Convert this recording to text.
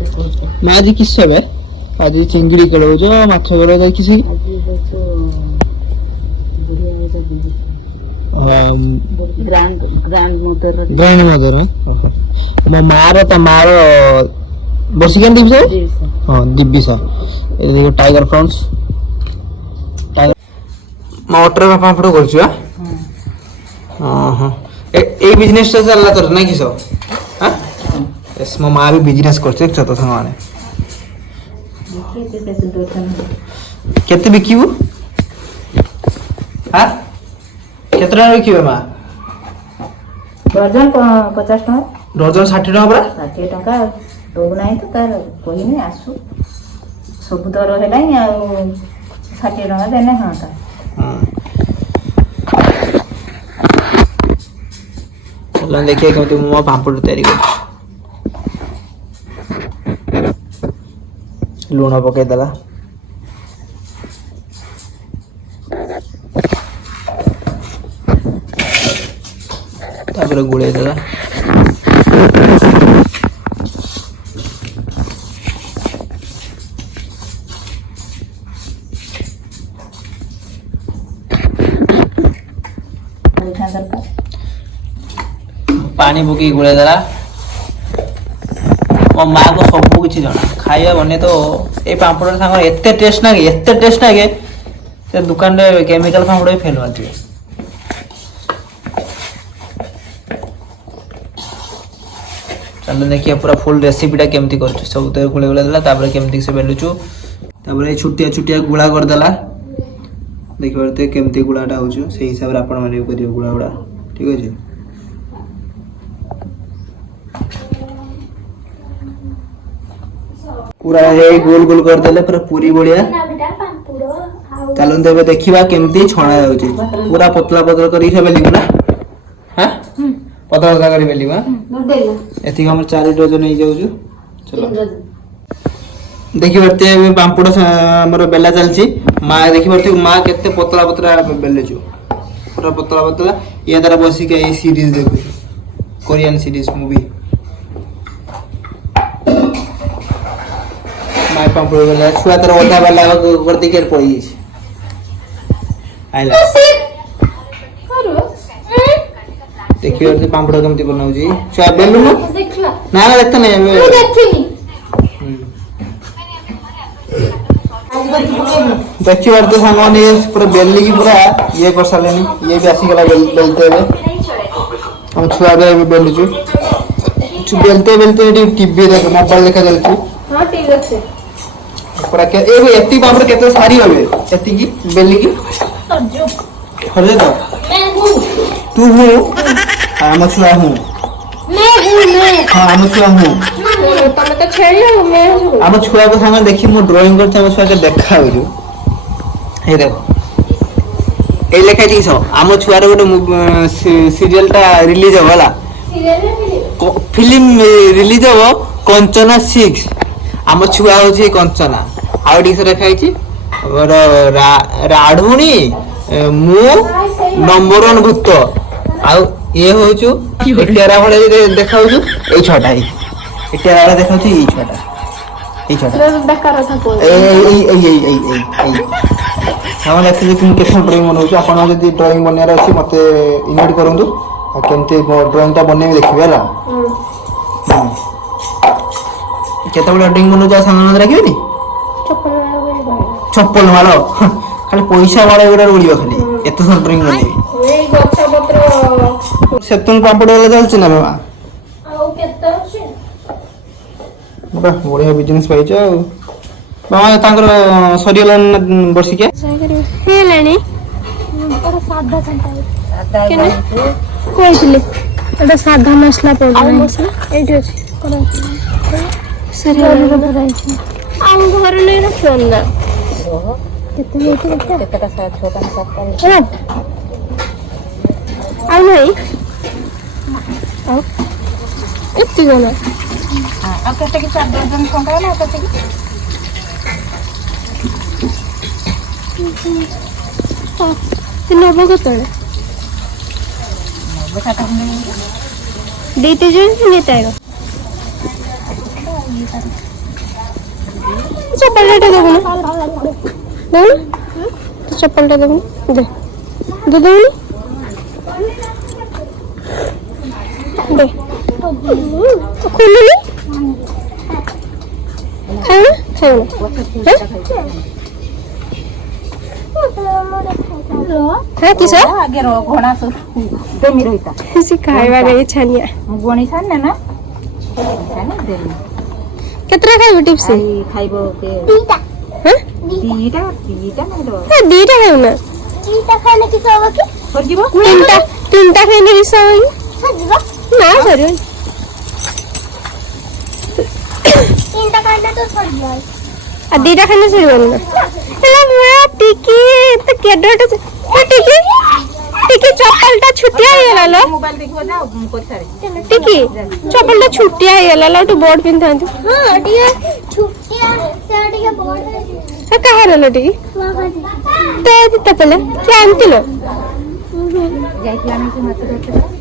ମା ଆଜି କିସ ଏବେ ଆଜି ଚିଙ୍ଗୁଡ଼ି କଲଉଛ ମାଛ କଲଉଛ କିଛି ଗ୍ରାଣ୍ଡ ମଦର ମୋ ମାର ତା ମାର ବର୍ଷିକିଆ ଦିବସ ହଁ ଦିବସ टाइगर फ्रॉन्स टाइगर मोटर का पापड़ करछु हां हां ए बिजनेस से चलला तर नहीं किसो हां एस मो मां भी बिजनेस करछ एक छतो संग माने केते बिकिबु हां केतरा बिकिबे मां डजन 50 टका डजन 60 टका बरा 60 टका दो नाही तो तार कोई नहीं आसु सब दर है 60 टका देने हाँ का चलो देखिए केमती मो पापड़ तैयारी कर लूण पकई देला तापर गुड़े देला पानी पकई गुड़े देला मो माँ को सब किसी जना खाइबा बने तो ये पापड़ सांग एते टेस्ट ना से दुकान रे केमिकल पापड़ भी फेल मारती चलो देखिए पूरा फुल रेसिपीटा केमती कर सब तो गुले गुला देला तापर केमती से बेलुचु तापर ए छुटिया छुटिया गुला कर देला देखिए केमती गुलाटा होछु से हिसाब रे आपण माने करियो गुला गुला ठीक अछि पूरा ये गोल गोल कर देले पूरा पूरी बढ़िया चलो देबे देखिबा केमती छणा जाउची पूरा पतला पतला करी से बेलिबो ना हां पतला पतला करी बेलिबा एथि हमर 4 डजन नै जाउछु चलो देखि बरते पांपड़ हमर बेला चलची मां देखि बरते मां केते पतला पतला बेलेछु पूरा पतला पतला ये तरह बसी के ए सीरीज देखु कोरियन सीरीज मूवी माय पापड़ वाला छुआ तर ओटा वाला करती के पड़ी छै आइला देखियो जे पापड़ केमती बनाउ जी छुआ बेलु न देखला ना ना देखत नहीं मैं देखिनी देखियो और तो सामान ये पूरा बेलली की पूरा ये कर सालेनी ये भी आसी गला बेलते हुए हम छुआ बे बेलु छु बेलते बेलते टीवी देख मोबाइल देखा चलती हां ठीक আছে पूरा के एती पापड़ केते सारी होबे एती की बेली की जो हरे तो मैं हूं तू हो हम छुआ हूं मैं हूं मैं हां हम छुआ हूं तमे तो छेड़ी हो मैं हम छुआ को संग देखि मो ड्राइंग करछ हम छुआ के देखा हो जो हे देखो ए लेखा छी सो हम छुआ रे गोटे सीरियलटा रिलीज होला फिल्म रिलीज हो कंचना 6 आम छुआ हो कंचना आउटी से रखा और राढ़ुणी मु नंबर 1 भूत आउ ये होचु टेरा भले देखा होचु ए छटा ही टेरा भले देखा होचु ए छटा बेकार था कोई ए हम एक्चुअली तुम केसन ड्राइंग बनौछु आपण जदी ड्राइंग बनियार अछि मते इनवाइट करंतु आ केमते ड्राइंग ता बने देखिबे ला केते बडा ड्राइंग बनौ जा सामान रखिबेनी चप्पल मारो खाली पैसा वाला एगुडा उड़ियो खाली एते सब ड्राइंग बने ए गछा पत्र सेतुन पापड़ वाला चलछ ना बाबा आ केते अछि बा बढ़िया बिजनेस पाइछ बाबा तांकर सरियलन वर्षी के हेलानी बड़ा सादा चंटा केने कोइले एटा सादा मसला पड़ आ मसला एठी अछि कोन सरियल बराइछ आम घर नै रखियो ना केते का छोटा सा आ नहीं आ एत्ती गला आ कष्ट के 4 डजन टंका ना कष्ट के नब कत देते जो नहीं ଚପଲଟା ଦେବୁନି ଦେବୁନି ତୁ ଚପଲଟା ଦେବୁନି ଦେ ଦେବୁନି ଦେ ଖୋଲୁନି ଖାଇବୁ ଖାଇବୁ হ্যাঁ কি স্যার আগে ঘোড়া দেমি রইতা সে খাইবার এই ছানিয়া গণি ছাড় না দেমি কেতরা খাইবো টিপসি খাইব দুইটা হ্যাঁ দিটা না হ্যাঁ দুইটা খাইব না দিটা খাইলে কি হবে কি সরজিব তিনটা খাইলে কি হবে সরজিব না সরি তিনটা খাইলে তো সরজিব আর দুইটা খাইলে সরবে না এলা মুয়া টিকি তো কেডটা টিকি টিকি চপ্পলটা ছুটিয়া হইলা লো মোবাইল দেখো যাও কই সারি টিকি চপ্পলটা ছুটিয়া হইলা লো একটু বড় পিনথান্তু হ্যাঁ ডিয়া ছুটিয়া সেটিকে বড় কাহার লো টিকি তে দিতে পেলে কি আনতিলো যাইছিলাম কি মাছ ধরতে